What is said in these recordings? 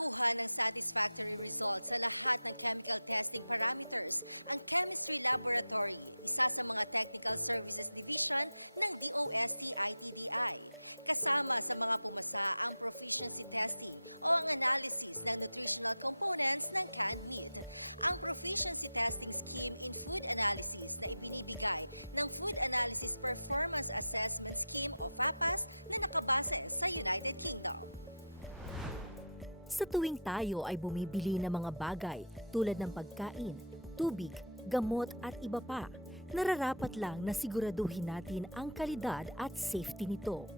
Nakakuha ng satisfactory results sa lahat ng chemical testing parameters ang Chemistry Laboratory, isa sa mga Technical Services Division ng DOST-ITDI. Kasama sa mga pumasa ang proficiency testing o ang analysis ng nutritional components ng canned meat. Ang proficiency testing scheme in food analysis na ibinibigay ng Food Analysis Performance Assessment Scheme o FAPAS na nakabase sa United Kingdom. Sa tuwing tayo ay bumibili ng mga bagay tulad ng pagkain, tubig, gamot at iba pa, nararapat lang na siguraduhin natin ang kalidad at safety nito.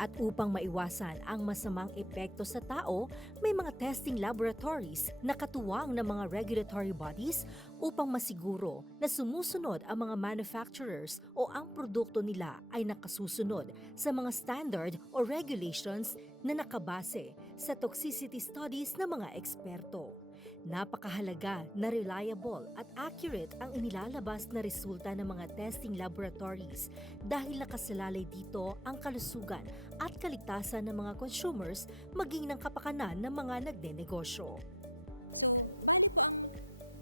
At upang maiwasan ang masamang epekto sa tao, may mga testing laboratories na katuwang ng mga regulatory bodies upang masiguro na sumusunod ang mga manufacturers o ang produkto nila ay nakasusunod sa mga standard o regulations na nakabase sa toxicity studies ng mga eksperto. Napakahalaga na reliable at accurate ang inilalabas na resulta ng mga testing laboratories dahil nakasalalay dito ang kalusugan at kaligtasan ng mga consumers maging ng kapakanan ng mga nagdenegosyo. So, bali po ang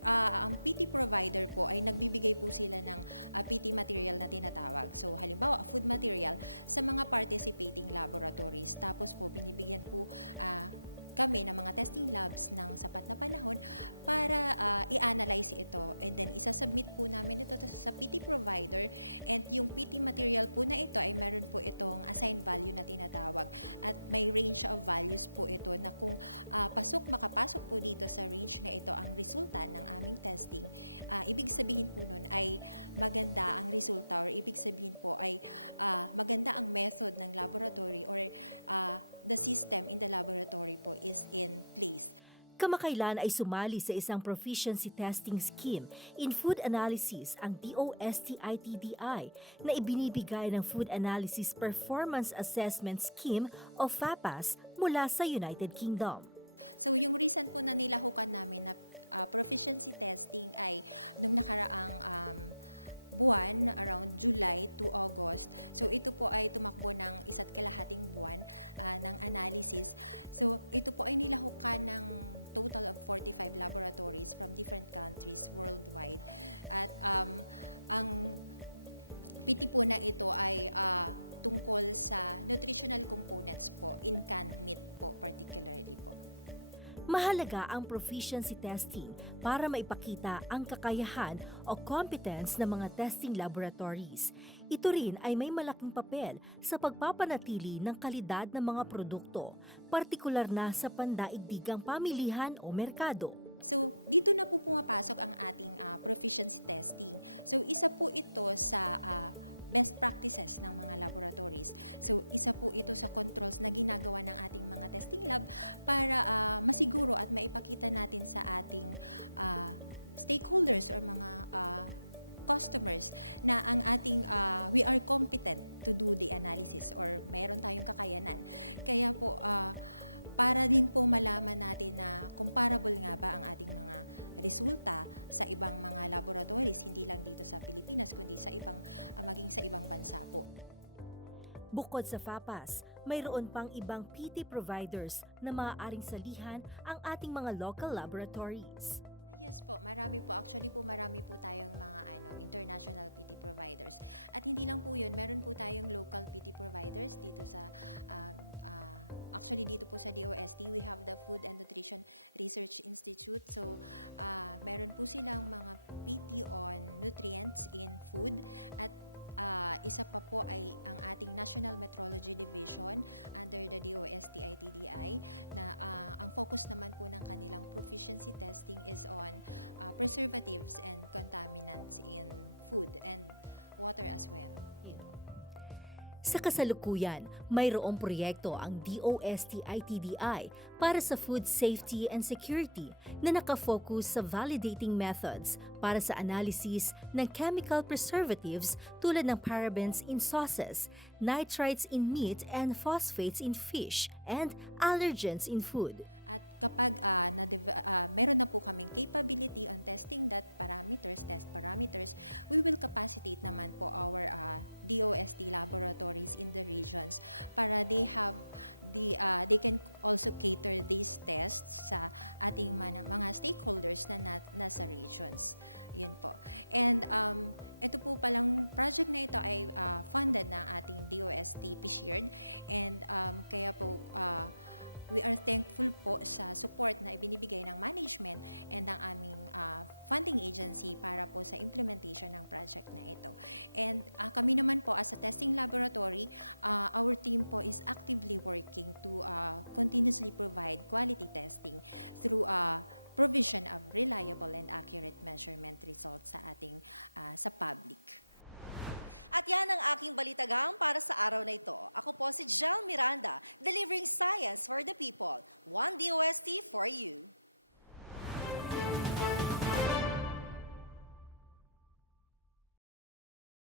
ah, ang PT provider po ay nagbibigay po sila ng ah, PT material na tinatawag. So, halimbawa, food material sa mga participating laboratories. Tapos po, binibigyan po ah, kami ng mga testing labs ng sapat na panahon para ah, i-analyze ito. And then isasubmit po namin ito sa PT provider. And yung PT material po na ito ay meron po itong assigned value na tinatawag. At may range of values po ito na kung ah, pasok makapasok po dito sa range na ito ang resulta ng aming testing ah, ibig sabihin po nun ay maganda ang resulta or ibig sabihin po ay ah, maganda ang method ng laboratory or ah, the system in the laboratory po is in place. Kamakailan ay sumali sa isang proficiency testing scheme in food analysis ang DOST-ITDI na ibinibigay ng Food Analysis Performance Assessment Scheme o FAPAS mula sa United Kingdom. So yung reason po na nilahukan namin na ah, proficiency testing ay nung nakaraang um, buwan, around July to August. So ito po ay tumakbo ng isa't kalahating buwan ah, ng analysis. So ito po ay nilahukan ng total of 45 laboratories from different countries worldwide. At um, ang PT po na ito ay ah, tungkol sa nutritional components po in canned meat po particularly po. Mahalaga ang proficiency testing para maipakita ang kakayahan o competence ng mga testing laboratories. Ito rin ay may malaking papel sa pagpapanatili ng kalidad ng mga produkto, partikular na sa pandaigdigang pamilihan o merkado. So, dito na po pumapasok ang ating ah, proficiency testing. So, isa po ito sa ah, best practices ng mga laboratories. So, isa po ito sa controls na ginagawa ng ating mga testing lab para ah, masiguro at maipakita natin sa ating ah, stakeholders or mga ah, customers na ang ating ah, we are competent to do the analysis or mayroon tayong kakayanan. Kaya po ah, para din po malaman natin na comparable nga ba ang ating mga resulta sa ibang mga laboratories, hindi lang dito sa Pilipinas, kundi sa ibang, ah, maging sa ibang bansa po. Bukod sa FAPAS, mayroon pang ibang PT providers na maaaring salihan ang ating mga local laboratories. Yes po, marami po. Actually po, marami po tayong mga ano, international PT providers. At hindi lang po yun, meron po tayong local PT providers dito sa, ah, ah, actually dito po sa DOST, we have the Food and Nutrition Research Institute. So, ah, meron po silang mga PT on nutrients in food at Ah, isa pa po ay ang ating National Metrology Division under the DOST-ITDI na ah, ang focus naman po ng kanilang proficiency testing is on ah, preservatives and contaminants in food and water as well. Yun po. Sa kasalukuyan, mayroong proyekto ang DOST-ITDI para sa food safety and security na nakafocus sa validating methods para sa analysis ng chemical preservatives tulad ng parabens in sauces, nitrites in meat and phosphates in fish and allergens in food. At kapag ah, na ah, meron na po kaming capability on testing that parameters, test parameters, we will capacitate naman po our ah, DOST laboratories in the regions para they have the ah, they can also cater these tests sa ating mana- mga stakeholders na, na nasa regions. Yun po. And um, ito po palang project na ito ay ah, funded ng ating DOST PSHEARD and um, kaya po ah, we are thankful po sa support na ibinibigay ng management and ng aming ah, funding agency para po sa implementation ng project na ito. And ah, kami naman po as a testing laboratory, ah, our team po is actively working to ah, continuously provide quality testing through ah, provision of reliable and accurate measurement results sa ating ah, sa public. At yan ang aking balitagang para sa araw na ito. Ako po si Jel Miranda, delivering science for the people. One DOST for you.